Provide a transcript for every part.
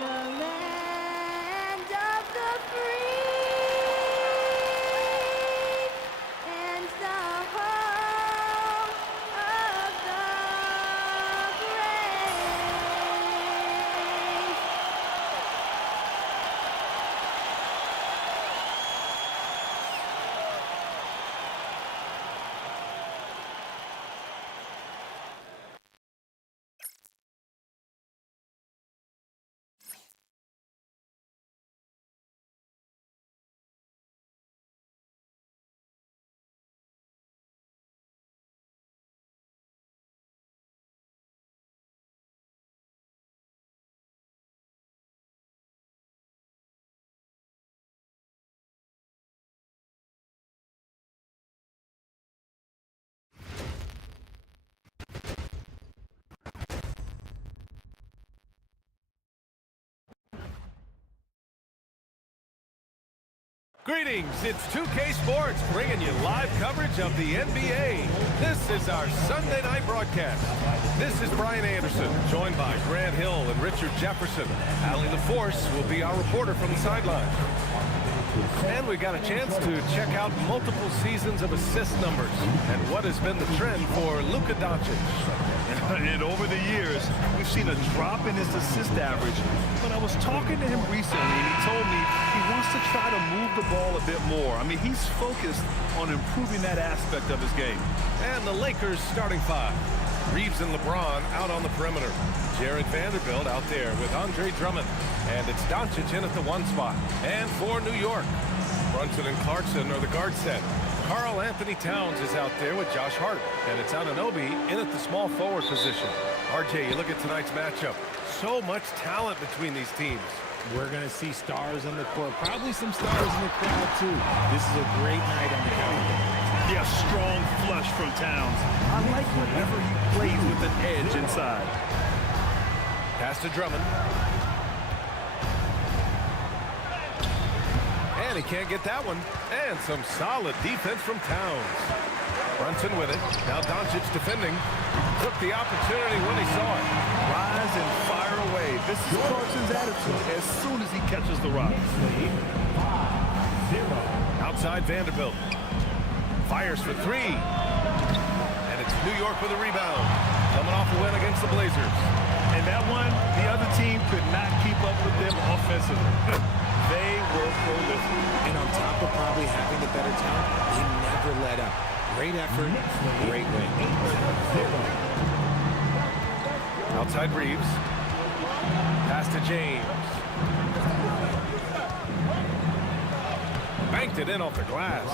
the land of the free and the home of the brave. Greetings, it's 2K Sports bringing you live coverage of the NBA. This is our Sunday night broadcast. This is Brian Anderson, joined by Grant Hill and Richard Jefferson. Allie LaForce will be our reporter from the sideline. And we got a chance to check out multiple seasons of assist numbers and what has been the trend for Luka Doncic. And over the years, we've seen a drop in his assist average. But I was talking to him recently, and he told me he wants to try to move the ball a bit more. I mean, he's focused on improving that aspect of his game. And the Lakers starting five. Reeves and LeBron out on the perimeter. Jared Vanderbilt out there with Andre Drummond. And it's Doncic in at the one spot. And for New York, Brunson and Clarkson are the guard set. Karl Anthony Towns is out there with Josh Hart. And it's Anunoby in at the small forward position. RJ, you look at tonight's matchup. So much talent between these teams. We're going to see stars on the court. Probably some stars in the crowd, too. This is a great night on the calendar. Yeah, strong flush from Towns. I like whenever he plays with an edge inside. Pass to Drummond. And he can't get that one. And some solid defense from Towns. Brunson with it. Now Doncic defending. Took the opportunity when he saw it. Rise and fire away. This is Clarkson's attitude as soon as he catches the rock. Outside Vanderbilt. Fires for three. And it's New York with a rebound. Coming off a win against the Blazers. And that one, the other team could not keep up with them offensively. They were prolific. And on top of probably having the better talent, they never let up. Great effort, great win. Outside Reeves. Pass to James. Banked it in off the glass.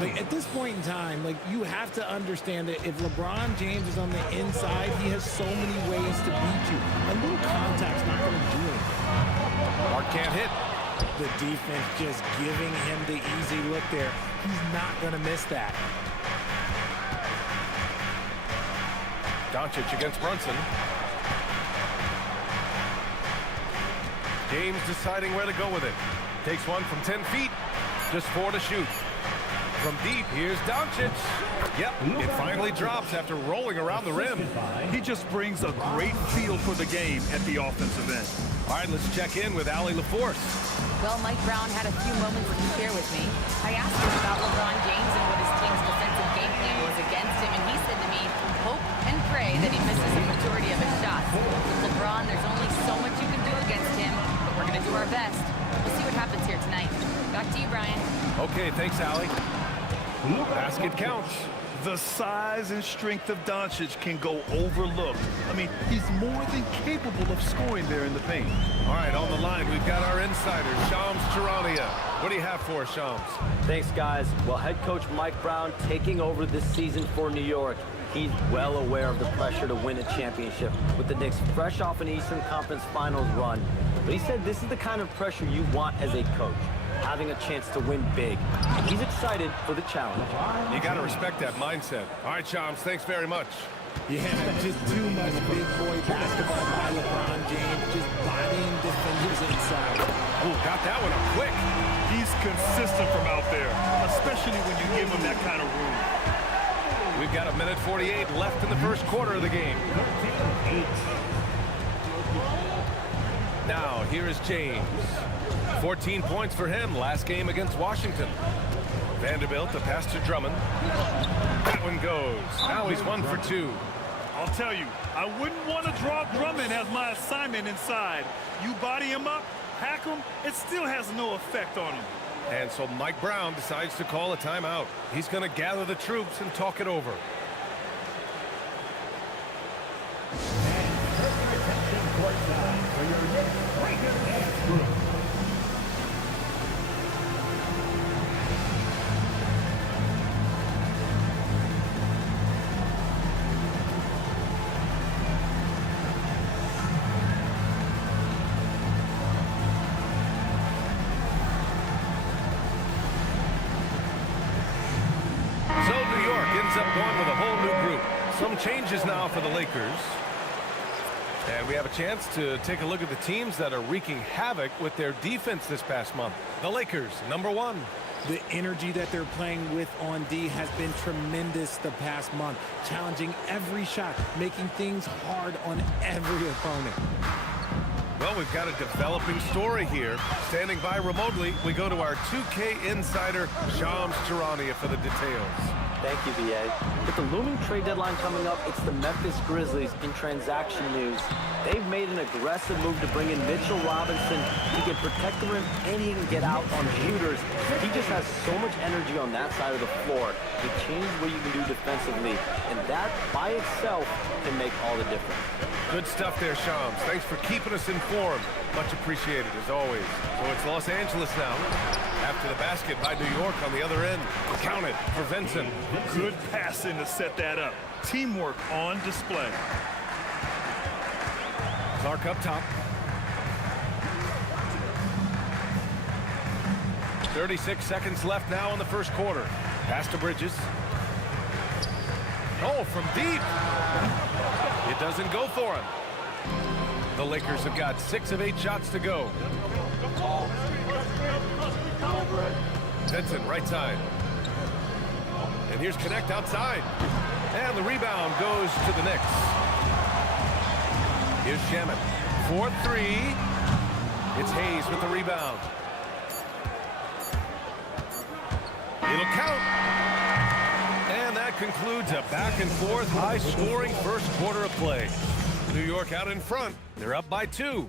Like, at this point in time, you have to understand that if LeBron James is on the inside, he has so many ways to beat you. A little contact's not going to do anything. Mark can't hit. The defense just giving him the easy look there. He's not going to miss that. Doncic against Brunson. James deciding where to go with it. Takes one from 10 feet. Just 4 to shoot. From deep, here's Doncic. Yep, it finally drops after rolling around the rim. He just brings a great feel for the game at the offensive end. All right, let's check in with Allie LaForce. Well, Mike Brown had a few moments to share with me. I asked him about LeBron James and what his team's defensive game plan was against him, and he said to me, hope and pray that he misses the majority of his shots. With LeBron, there's only so much you can do against him, but we're going to do our best. We'll see what happens here tonight. Back to you, Brian. Okay, thanks, Allie. Basket counts. The size and strength of Doncic can go overlooked. I mean, he's more than capable of scoring there in the paint. All right, on the line, we've got our insider, Shams Charania. What do you have for us, Shams? Thanks, guys. Well, head coach Mike Brown taking over this season for New York. He's well aware of the pressure to win a championship with the Knicks fresh off an Eastern Conference Finals run. But he said this is the kind of pressure you want as a coach, having a chance to win big. And he's excited for the challenge. You got to respect that mindset. All right, Shams, thanks very much. Yeah, just too much big boy basketball by LeBron James, just bodying defenders inside. Oh, got that one up quick. He's consistent from out there, especially when you give him that kind of room. We've got 1:48 left in the first quarter of the game. Now, here is James. 14 points for him last game against Washington. Vanderbilt, the pass to Drummond. That one goes. Now he's 1 for 2. I'll tell you, I wouldn't want to draw Drummond as my assignment inside. You body him up, hack him, it still has no effect on him. And so Mike Brown decides to call a timeout. He's going to gather the troops and talk it over. So New York ends up going with a whole new group. Some changes now for the Lakers. And we have a chance to take a look at the teams that are wreaking havoc with their defense this past month. The Lakers, number 1. The energy that they're playing with on D has been tremendous the past month, challenging every shot, making things hard on every opponent. Well, we've got a developing story here. Standing by remotely, we go to our 2K insider, Shams Charania, for the details. Thank you, BA. With the looming trade deadline coming up, it's the Memphis Grizzlies in transaction news. They've made an aggressive move to bring in Mitchell Robinson. He can protect the rim and he can get out on shooters. He just has so much energy on that side of the floor. He changes what you can do defensively, and that by itself can make all the difference. Good stuff there, Shams. Thanks for keeping us informed. Much appreciated, as always. So it's Los Angeles now. After the basket by New York on the other end. Count it for Vincent. Good passing to set that up. Teamwork on display. Clark up top. 36 seconds left now in the first quarter. Pass to Bridges. Oh, from deep. It doesn't go for him. The Lakers have got 6 of 8 shots to go. Vincent, right side. And here's Connect outside. And the rebound goes to the Knicks. Here's Shamet. 4-3. It's Hayes with the rebound. It'll count. And that concludes a back-and-forth, high-scoring first quarter of play. New York out in front. They're up by 2.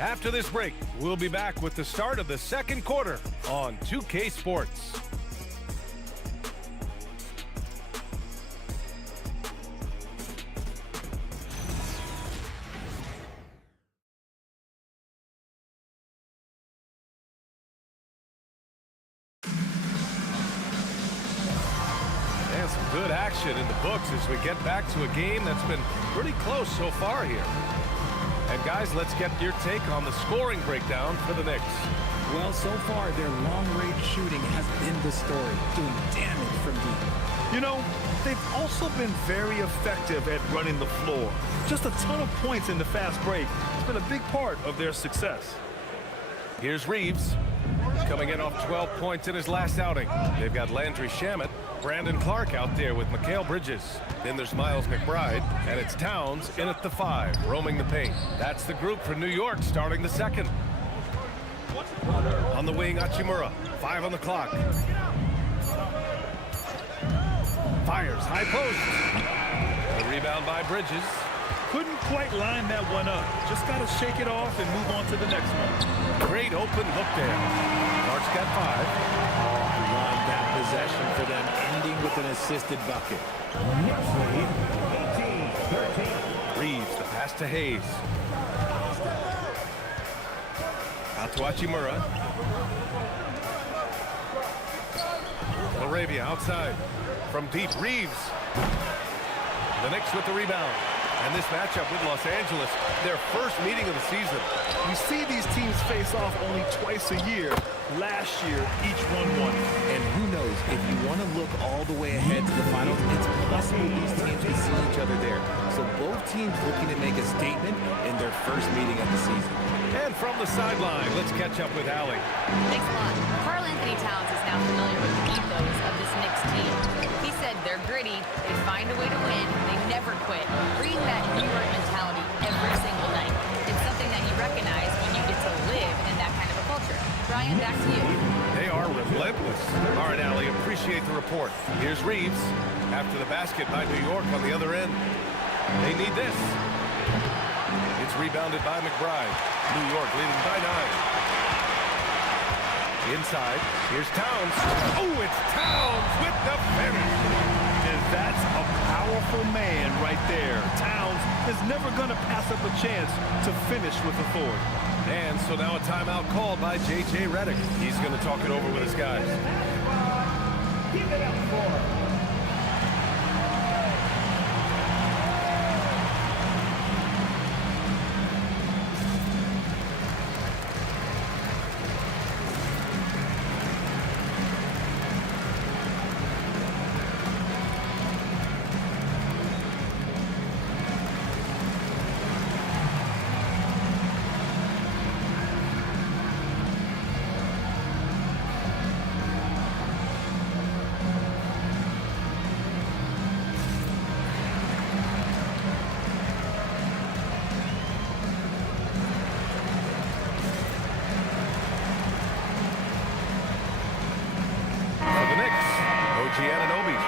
After this break, we'll be back with the start of the second quarter on 2K Sports. And some good action in the books as we get back to a game that's been pretty close so far here. And guys, let's get your take on the scoring breakdown for the Knicks. Well, so far, their long-range shooting has been the story, doing damage from deep. You know, they've also been very effective at running the floor. Just a ton of points in the fast break. It's been a big part of their success. Here's Reeves, coming in off 12 points in his last outing. They've got Landry Shamet, Brandon Clark out there with Mikal Bridges. Then there's Miles McBride, and it's Towns in at the 5, roaming the paint. That's the group for New York starting the second. On the wing, Hachimura, 5 on the clock. Fires, high post. A rebound by Bridges. Couldn't quite line that one up. Just got to shake it off and move on to the next one. Great open look there. Clark's got 5. Oh, I love that possession for them, ending with an assisted bucket. Reeves, the pass to Hayes. Out to Hachimura. Arabia outside. From deep, Reeves. The Knicks with the rebound. And this matchup with Los Angeles, their first meeting of the season. We see these teams face off only twice a year. Last year, each one won. And who knows, if you want to look all the way ahead to the finals, it's possible these teams can see each other there. So both teams looking to make a statement in their first meeting of the season. And from the sideline, let's catch up with Allie. Thanks a lot. Karl Anthony Towns is now familiar with the ethos of this Knicks team. He said they're gritty, they find a way to win, they never quit, bringing that New York mentality every single night. It's something that you recognize when you Ryan, back to you. They are relentless. All right, Allie, appreciate the report. Here's Reeves after the basket by New York on the other end. They need this. It's rebounded by McBride. New York leading by 9. Inside, here's Towns. Oh, it's Towns with the finish. And that's a powerful man right there. Towns is never going to pass up a chance to finish with authority. And so now a timeout called by J.J. Redick. He's going to talk it over with his guys. Keep it up for.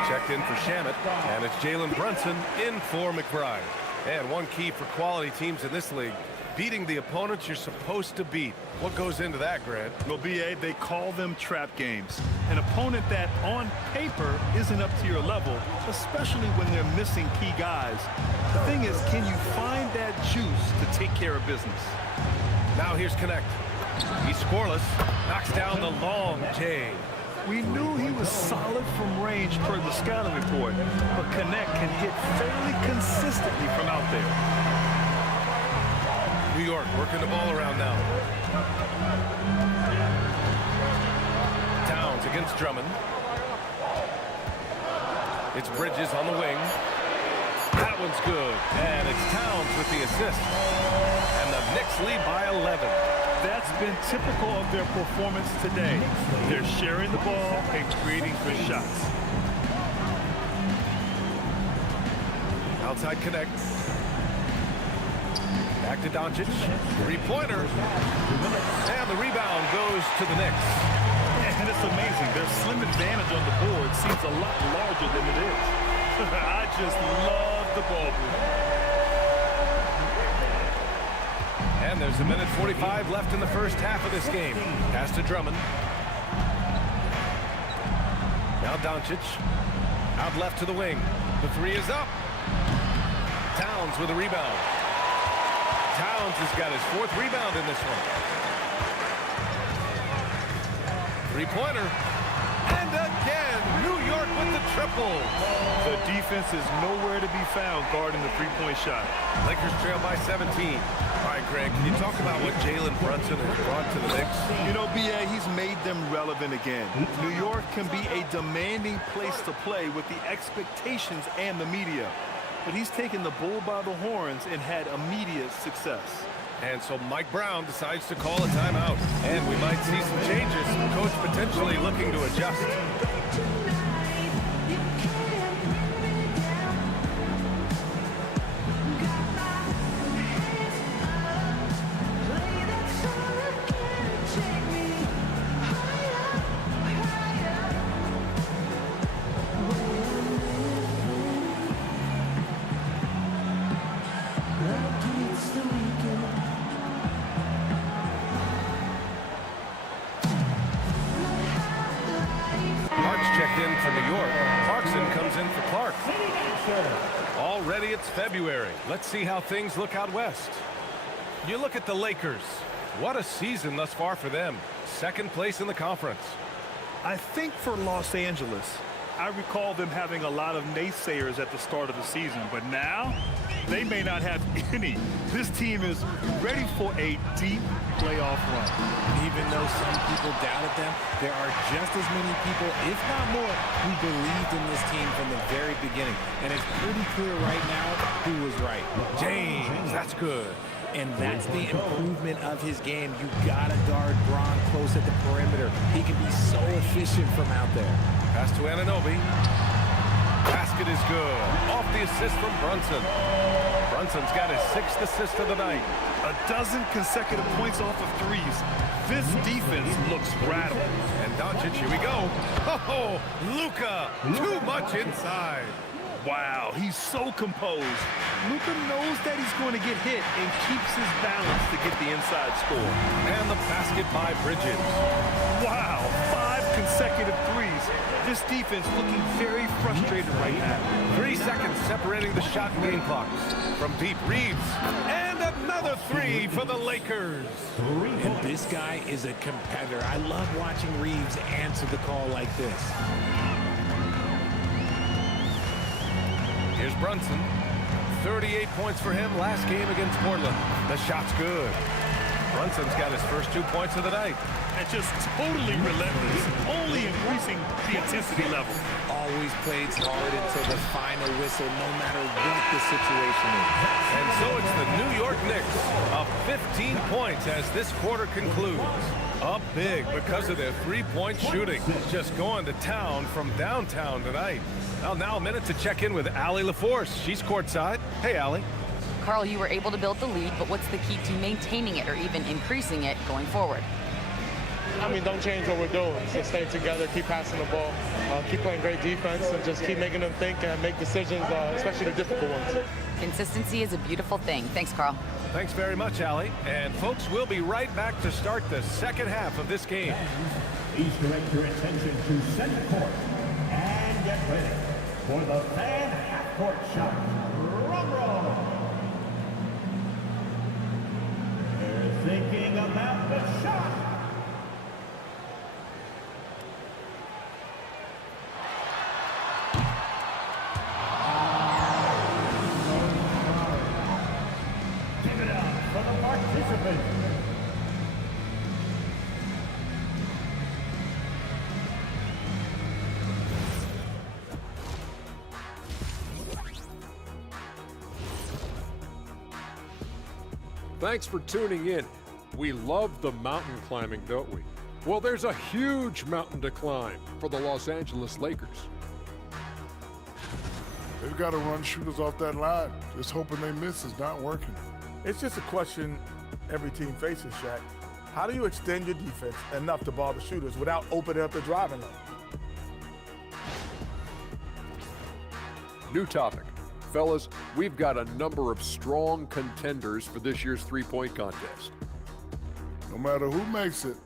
Checked in for Shamet, and it's Jalen Brunson in for McBride. And one key for quality teams in this league, beating the opponents you're supposed to beat. What goes into that, Grant? Well, B.A., they call them trap games. An opponent that, on paper, isn't up to your level, especially when they're missing key guys. The thing is, can you find that juice to take care of business? Now here's Connect. He's scoreless, knocks down the long J. We knew he was solid from range per the scouting report, but Connect can hit fairly consistently from out there. New York working the ball around now. Towns against Drummond. It's Bridges on the wing. That one's good. And it's Towns with the assist. And the Knicks lead by 11. That's been typical of their performance today. They're sharing the ball and creating good shots. Outside Connect. Back to Doncic. Three-pointer. And the rebound goes to the Knicks. And it's amazing. Their slim advantage on the board seems a lot larger than it is. I just love the ball movement. And there's a minute 45 left in the first half of this game. Pass to Drummond. Now Doncic. Out left to the wing. The three is up. Towns with a rebound. Towns has got his fourth rebound in this one. Three-pointer. And again, New York with the triple. The defense is nowhere to be found guarding the three-point shot. Lakers trail by 17. All right, Greg, can you talk about what Jalen Brunson has brought to the Knicks? You know, B.A., he's made them relevant again. New York can be a demanding place to play with the expectations and the media. But he's taken the bull by the horns and had immediate success. And so Mike Brown decides to call a timeout. And we might see some changes. Coach potentially looking to adjust. In for New York. Clarkson comes in for Clark. Already it's February. Let's see how things look out west. You look at the Lakers. What a season thus far for them. Second place in the conference. I think for Los Angeles, I recall them having a lot of naysayers at the start of the season, but now they may not have any. This team is ready for a deep playoff run. Even though some people doubted them, there are just as many people, if not more, who believed in this team from the very beginning. And it's pretty clear right now who was right. James, that's good. And that's the improvement of his game. You gotta guard Bron close at the perimeter. He can be so efficient from out there. Pass to Anunoby. Basket is good. Off the assist from Brunson. Brunson's got his 6th assist of the night. A dozen consecutive points off of threes. This defense looks rattled. And Doncic, here we go. Oh, Luka, too much inside. Wow, he's so composed. Luka knows that he's going to get hit and keeps his balance to get the inside score. And the basket by Bridges. Wow, 5 consecutive threes. This defense looking very frustrated right now. 3 seconds separating the shot and game clocks. From deep, Reeves. And another 3 for the Lakers. And this guy is a competitor. I love watching Reeves answer the call like this. Here's Brunson. 38 points for him last game against Portland. The shot's good. Brunson's got his first 2 points of the night. And just totally relentless, only increasing the intensity level. Always plays hard until the final whistle, no matter what the situation is. And so it's the New York Knicks up 15 points as this quarter concludes. Up big because of their three-point shooting. Just going to town from downtown tonight. Well, now a minute to check in with Allie LaForce. She's courtside. Hey, Allie. Carl, you were able to build the lead, but what's the key to maintaining it or even increasing it going forward? I mean, don't change what we're doing. So stay together, keep passing the ball, keep playing great defense, and just keep making them think and make decisions, especially the difficult ones. Consistency is a beautiful thing. Thanks, Carl. Thanks very much, Allie. And folks, we'll be right back to start the second half of this game. Please direct your attention to center court and get ready for the fan half-court shot. Drum roll. They're thinking about the shot. Give it up for the participants. Thanks for tuning in. We love the mountain climbing, don't we? Well, there's a huge mountain to climb for the Los Angeles Lakers. They've got to run shooters off that line. Just hoping they miss is not working. It's just a question every team faces, Shaq. How do you extend your defense enough to bother shooters without opening up the driving lane? New topic. Fellas, we've got a number of strong contenders for this year's three-point contest. No matter who makes it,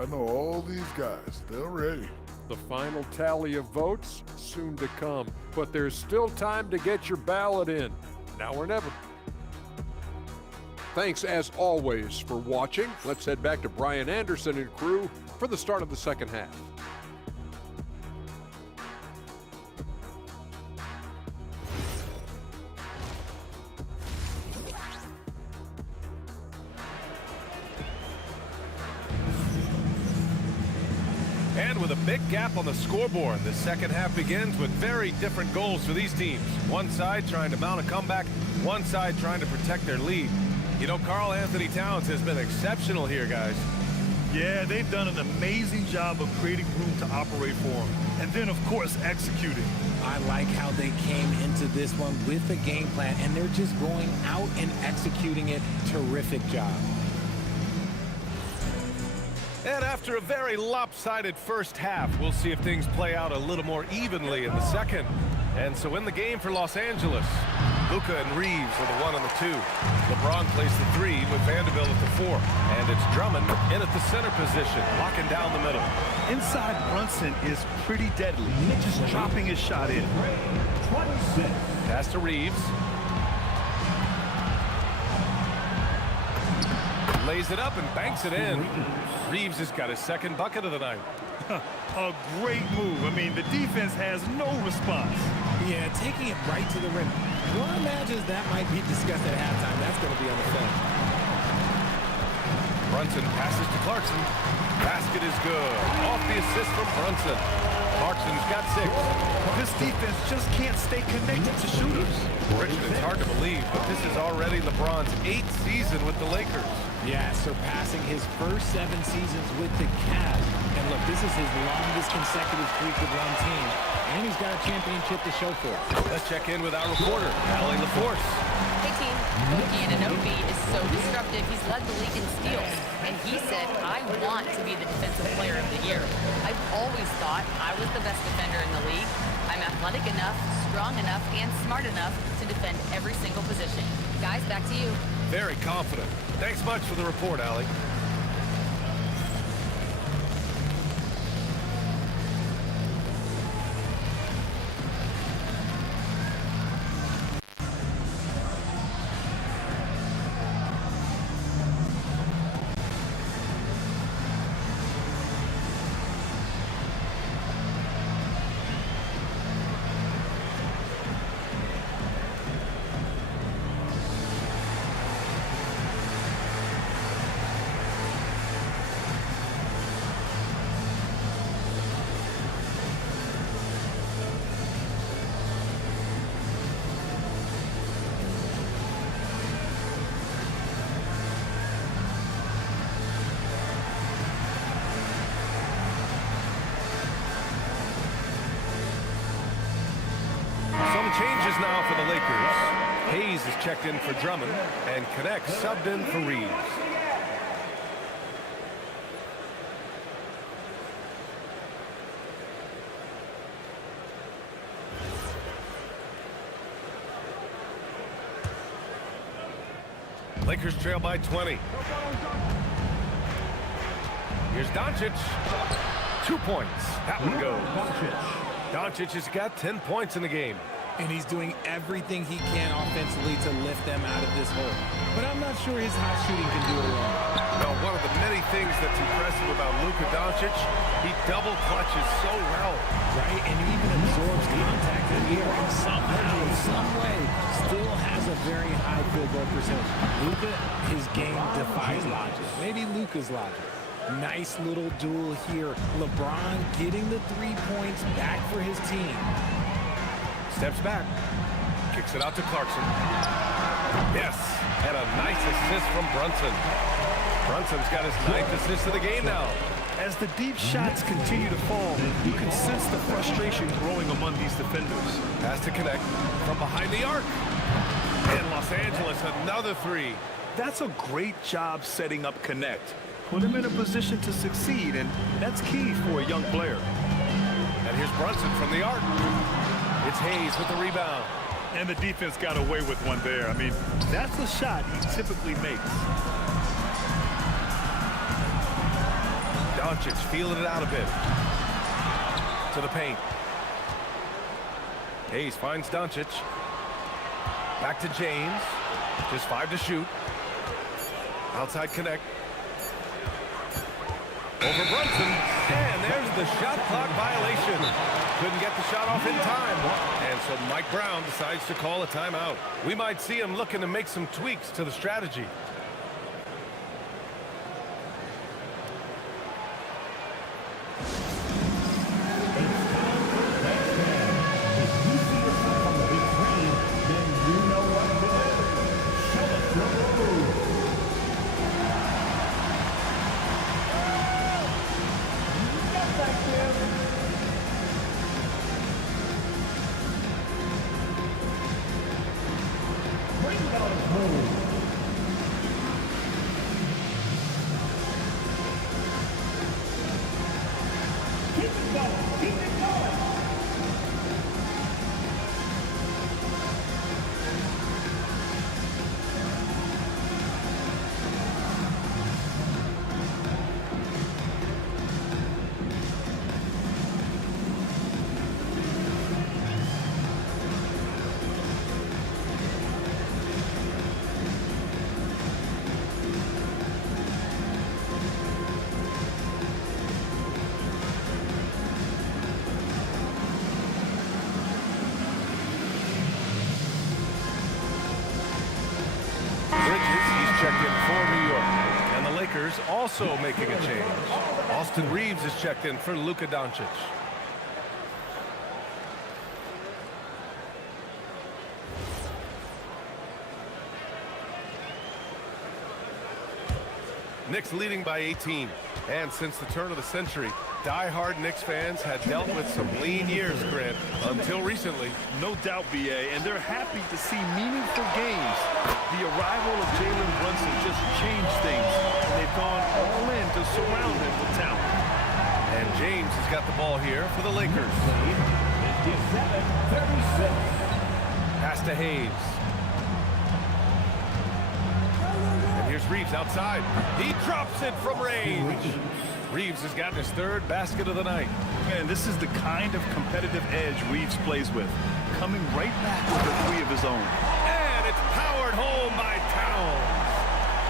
I know all these guys. They're ready. The final tally of votes soon to come, but there's still time to get your ballot in. Now or never. Thanks as always for watching. Let's head back to Brian Anderson and crew for the start of the second half. And with a big gap on the scoreboard, the second half begins with very different goals for these teams. One side trying to mount a comeback, one side trying to protect their lead. You know, Karl Anthony Towns has been exceptional here, guys. Yeah, they've done an amazing job of creating room to operate for him. And then, of course, executing. I like how they came into this one with a game plan, and they're just going out and executing it. Terrific job. And after a very lopsided first half, we'll see if things play out a little more evenly in the second. And so in the game for Los Angeles, Luka and Reeves are the 1 and the 2. LeBron plays the 3 with Vanderbilt at the 4. And it's Drummond in at the center position, locking down the middle. Inside Brunson is pretty deadly. Just dropping his shot in. 26. Pass to Reeves. Lays it up and banks it in. Reeves has got his second bucket of the night. A great move. I mean, the defense has no response. Yeah, taking it right to the rim. One imagines that might be discussed at halftime. That's going to be on the film. Brunson passes to Clarkson. Basket is good. Off the assist from Brunson. Clarkson's got 6. This defense just can't stay connected to shooters. Richard, it's hard to believe, but this is already LeBron's 8th season with the Lakers. Yeah, surpassing his first 7 seasons with the Cavs. And look, this is his longest consecutive streak with one team. And he's got a championship to show for it. Let's check in with our reporter, Allie LaForce. Hey team, disruptive. He's led the league in steals. And he said, I want to be the defensive player of the year. I've always thought I was the best defender in the league. I'm athletic enough, strong enough, and smart enough to defend every single position. Guys, back to you. Very confident. Thanks much for the report, Allie. Changes now for the Lakers. Hayes is checked in for Drummond, and Knicks subbed in for Reeves. Lakers trail by 20. Here's Doncic. 2 points. That one goes. Doncic has got 10 points in the game. And he's doing everything he can offensively to lift them out of this hole. But I'm not sure his hot shooting can do it alone. No, one of the many things that's impressive about Luka Doncic, he double clutches so well. Right, and he even absorbs contact in the air and somehow, some way, still has a very high field goal percentage. Luka, his game defies logic. Maybe Luka's logic. Nice little duel here. LeBron getting the 3 points back for his team. Steps back, kicks it out to Clarkson. Yes, and a nice assist from Brunson. Brunson's got his 9th assist of the game now. As the deep shots continue to fall, you can sense the frustration growing among these defenders. Has to connect from behind the arc. And Los Angeles, another 3. That's a great job setting up Connect. Put him in a position to succeed, and that's key for a young player. And here's Brunson from the arc. It's Hayes with the rebound. And the defense got away with one there. I mean, that's a shot he typically makes. Doncic feeling it out a bit. To the paint. Hayes finds Doncic. Back to James. Just 5 to shoot. Outside connect. Over Brunson. And there's the shot clock violation. Couldn't get the shot off in time. And so Mike Brown decides to call a timeout. We might see him looking to make some tweaks to the strategy. Also making a change. Austin Reeves is checked in for Luka Doncic. Knicks leading by 18. And since the turn of the century, die-hard Knicks fans had dealt with some lean years, Grant, until recently. No doubt, BA, and they're happy to see meaningful games. The arrival of Jalen Brunson just changed things, and they've gone all in to surround him with talent. And James has got the ball here for the Lakers. 57-36. Pass to Hayes. And here's Reeves outside. He drops it from range. Reeves has gotten his third basket of the night. Man, this is the kind of competitive edge Reeves plays with. Coming right back with a three of his own. And it's powered home by Towns.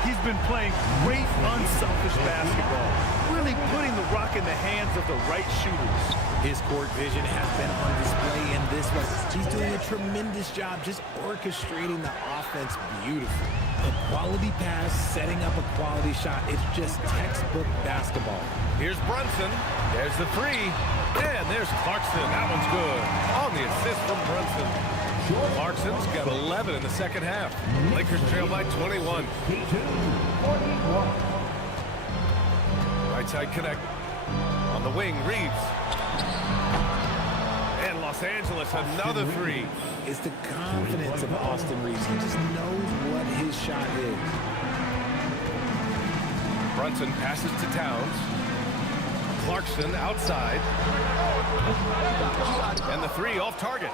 He's been playing great, unselfish basketball. Really putting the rock in the hands of the right shooters. His court vision has been on display in this one. He's doing a tremendous job just orchestrating the offense beautifully. A quality pass, setting up a quality shot. It's just textbook basketball. Here's Brunson. There's the three. And there's Clarkson. That one's good. On the assist from Brunson. Clarkson's got 11 in the second half. Lakers trail by 21. Right side connect. On the wing, Reeves. And Los Angeles, another three. It's the confidence of Austin Reeves. He just knows what his shot is. Brunson passes to Towns. Clarkson outside. And the three off target.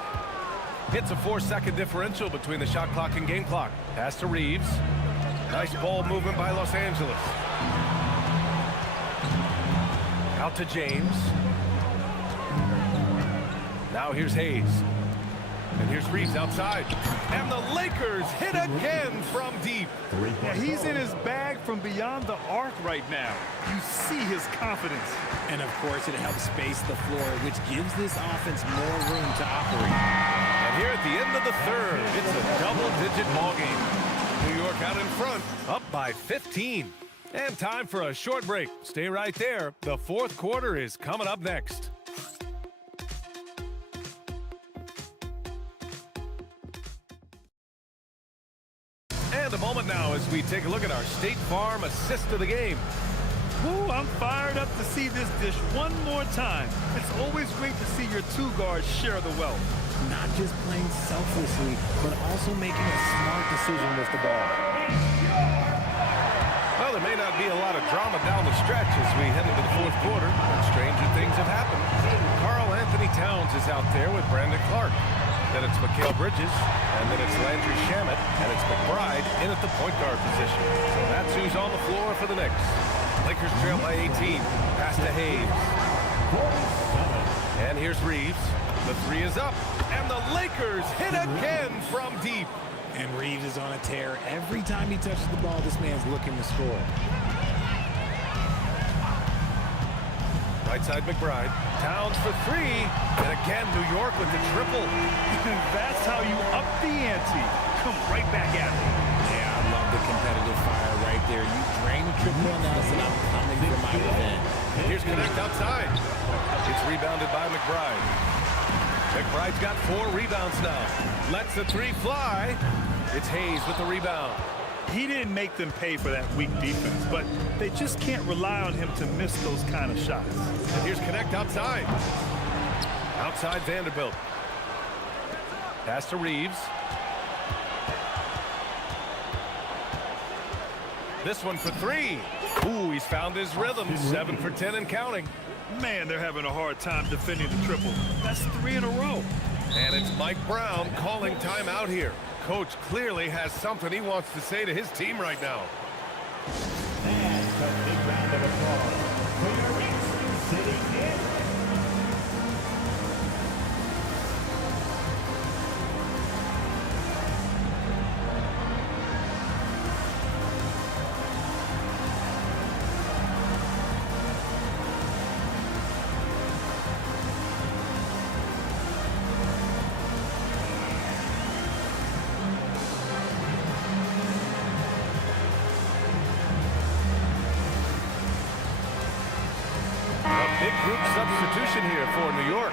Hits a 4-second differential between the shot clock and game clock. Pass to Reeves. Nice ball movement by Los Angeles. Out to James. Now here's Hayes. And here's Reeves outside. And the Lakers hit again from deep. Yeah, he's in his bag from beyond the arc right now. You see his confidence. And of course, it helps space the floor, which gives this offense more room to operate. And here at the end of the third, it's a double-digit ball game. New York out in front, up by 15. And time for a short break. Stay right there. The fourth quarter is coming up next. And a moment now as we take a look at our State Farm assist of the game. Ooh, I'm fired up to see this dish one more time. It's always great to see your two guards share the wealth. Not just playing selflessly, but also making a smart decision with the ball. Well, there may not be a lot of drama down the stretch as we head into the fourth quarter, but stranger things have happened. Karl Anthony Towns is out there with Brandon Clark. Then it's Mikal Bridges, and then it's Landry Shamet, and it's McBride in at the point guard position. So that's who's on the floor for the Knicks. Lakers trail by 18. Pass to Hayes. And here's Reeves. The three is up, and the Lakers hit again from deep. And Reeves is on a tear. Every time he touches the ball, this man's looking to score. Right side McBride. Towns for three. And again, New York with the triple. That's how you up the ante. Come right back at it. Yeah, I love the competitive fire right there. You drain the triple on us, and I'm coming for my revenge. And here's Connect outside. It's rebounded by McBride. McBride's got 4 rebounds now. Lets the three fly. It's Hayes with the rebound. He didn't make them pay for that weak defense, but they just can't rely on him to miss those kind of shots. And here's Connect outside. Outside Vanderbilt. Pass to Reeves. This one for three. Ooh, he's found his rhythm. 7 for 10 and counting. Man, they're having a hard time defending the triple. That's 3 in a row. And it's Mike Brown calling timeout here. Coach clearly has something he wants to say to his team right now. And a big round of applause for your Knicks sitting in. Big group substitution here for New York.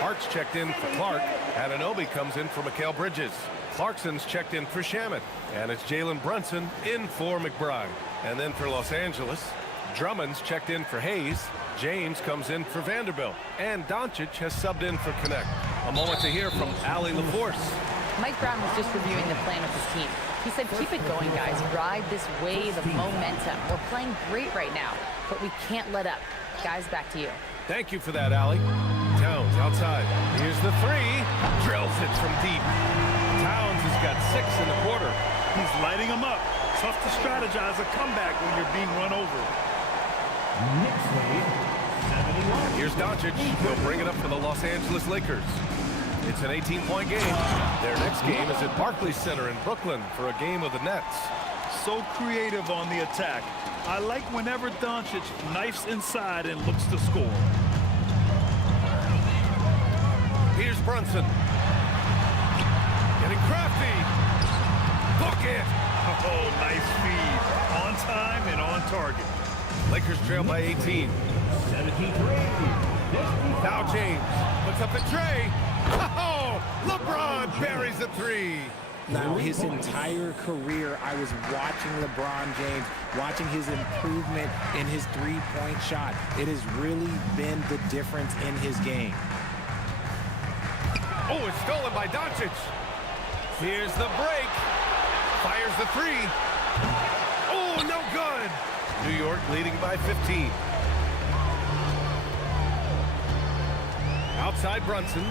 Hart's checked in for Clark. Anunoby comes in for Mikal Bridges. Clarkson's checked in for Shamet. And it's Jalen Brunson in for McBride. And then for Los Angeles, Drummond's checked in for Hayes. James comes in for Vanderbilt. And Doncic has subbed in for Connect. A moment to hear from Allie LaForce. Mike Brown was just reviewing the plan with his team. He said, keep it going, guys. Ride this wave of momentum. We're playing great right now, but we can't let up. Guys, back to you. Thank you for that, Allie. Towns outside. Here's the three. Drills it from deep. Towns has got 6 in the quarter. He's lighting them up. Tough to strategize a comeback when you're being run over. Knicks lead, 71. Here's Doncic. He'll bring it up for the Los Angeles Lakers. It's an 18-point game. Their next game is at Barclays Center in Brooklyn for a game of the Nets. So creative on the attack. I like whenever Doncic knifes inside and looks to score. Here's Brunson. Getting crafty. Book it. Oh, nice feed. On time and on target. Lakers trail by 18. 73. Now James looks up at Trey. Oh, LeBron buries a 3. Now, his entire career, I was watching LeBron James, watching his improvement in his three-point shot. It has really been the difference in his game. Oh, it's stolen by Doncic. Here's the break. Fires the 3. Oh, no good. New York leading by 15. Outside Brunson.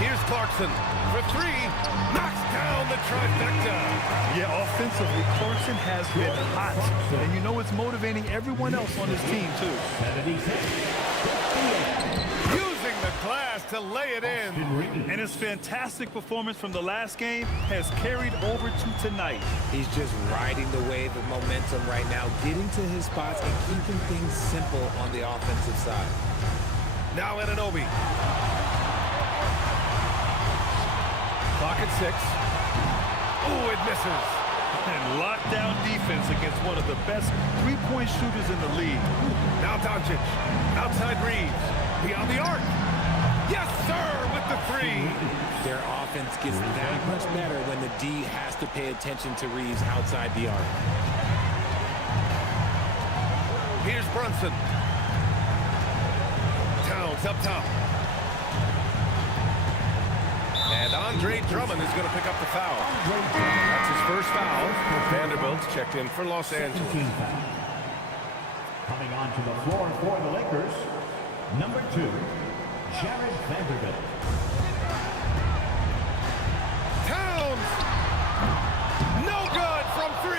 Here's Clarkson for 3. Knocks down the trifecta. Yeah, offensively, Clarkson has been hot. And you know it's motivating everyone else on his team, too. 76. Using the glass to lay it in. And his fantastic performance from the last game has carried over to tonight. He's just riding the wave of momentum right now, getting to his spots and keeping things simple on the offensive side. Now Anunoby. Clock at 6. Oh, it misses. And lockdown defense against one of the best three-point shooters in the league. Now Doncic. Outside Reeves. Beyond the arc. Yes, sir, with the 3. Their offense gets that much better when the D has to pay attention to Reeves outside the arc. Here's Brunson. Towns up top. And Andre Drummond is going to pick up the foul. That's his first foul. Vanderbilt's checked in for Los Angeles. Coming onto the floor for the Lakers, number 2, Jared Vanderbilt. Towns! No good from 3!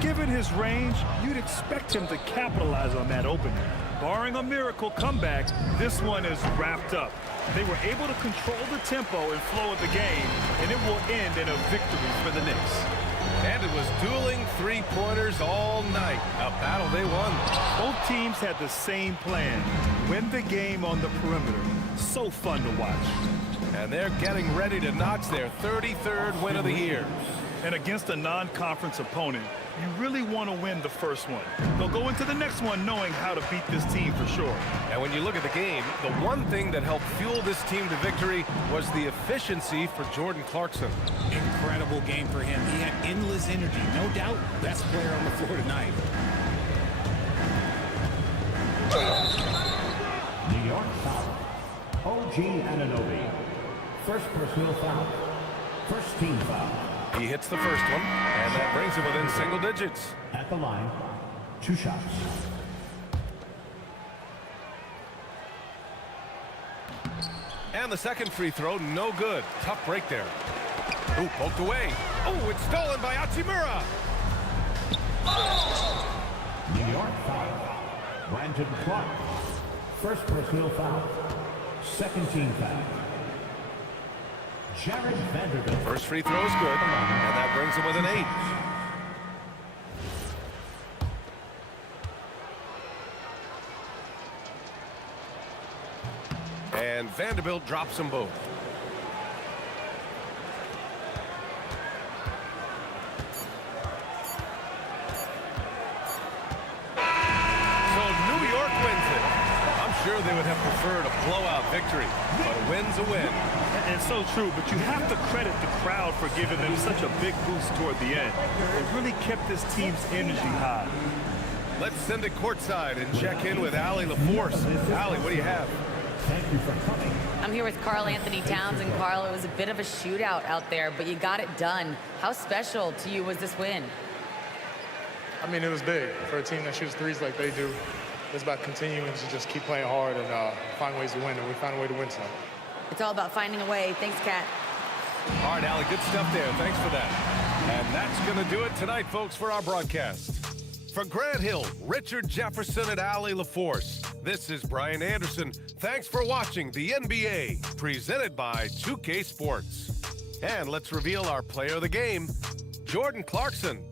Given his range, you'd expect him to capitalize on that opening. Barring a miracle comeback, this one is wrapped up. They were able to control the tempo and flow of the game, and it will end in a victory for the Knicks. And it was dueling three-pointers all night. A battle they won. Both teams had the same plan. Win the game on the perimeter. So fun to watch. And they're getting ready to notch their 33rd win of the year. And against a non-conference opponent, you really want to win the first one. They'll go into the next one knowing how to beat this team for sure. And when you look at the game, the one thing that helped fuel this team to victory was the efficiency for Jordan Clarkson. Incredible game for him. He had endless energy. No doubt, best player on the floor tonight. New York foul. OG Anunoby. First personal foul. First team foul. He hits the first one, and that brings him within single digits. At the line, 2 shots. And the second free throw, no good. Tough break there. Ooh, poked away. Oh, it's stolen by Hachimura. New York foul. Brandon Clark. First personal foul. Second team foul. Jared Vanderbilt. First free throw is good, and that brings him within 8. And Vanderbilt drops them both. So New York wins it. I'm sure they would have preferred a blowout victory, but a win's a win. And so true, but you have to credit the crowd for giving them such a big boost toward the end. It really kept this team's energy high. Let's send it courtside and check in with Allie LaForce. Allie, what do you have? Thank you for coming. I'm here with Karl Anthony Towns, and Karl, it was a bit of a shootout out there, but you got it done. How special to you was this win? I mean, it was big for a team that shoots threes like they do. It's about continuing to just keep playing hard and find ways to win, and we found a way to win tonight. It's all about finding a way. Thanks, Kat. All right, Allie, good stuff there. Thanks for that. And that's going to do it tonight, folks, for our broadcast. For Grant Hill, Richard Jefferson, and Allie LaForce, this is Brian Anderson. Thanks for watching the NBA, presented by 2K Sports. And let's reveal our player of the game, Jordan Clarkson.